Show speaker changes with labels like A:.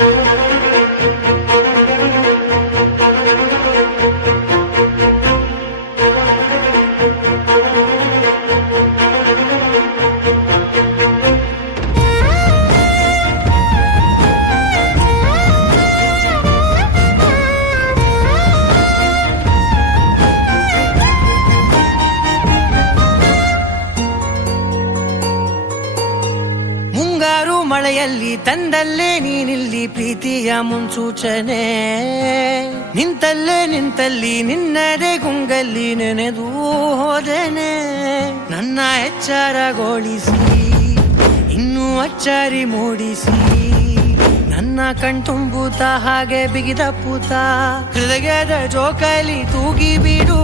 A: Thank you. ಮಳೆಯಲ್ಲಿ ತಂದಲ್ಲೇ ನೀನಿಲ್ಲಿ ಪ್ರೀತಿಯ ಮುನ್ಸೂಚನೆ ನಿಂತಲ್ಲೇ ನಿಂತಲ್ಲಿ ನಿನ್ನದೇ ಗುಂಗಲ್ಲಿ ನೆನೆದು ಹೋದನೆ ನನ್ನ ಎಚ್ಚರಗೊಳಿಸಿ ಇನ್ನೂ ಅಚ್ಚರಿ ಮೂಡಿಸಿ ನನ್ನ ಕಣ್ತುಂಬೂತ ಹಾಗೆ ಬಿಗಿದ ಪೂತ ಜೋಕಲಿ ತೂಗಿ ಜೋಕಾಲಿ ತೂಗಿಬಿಡು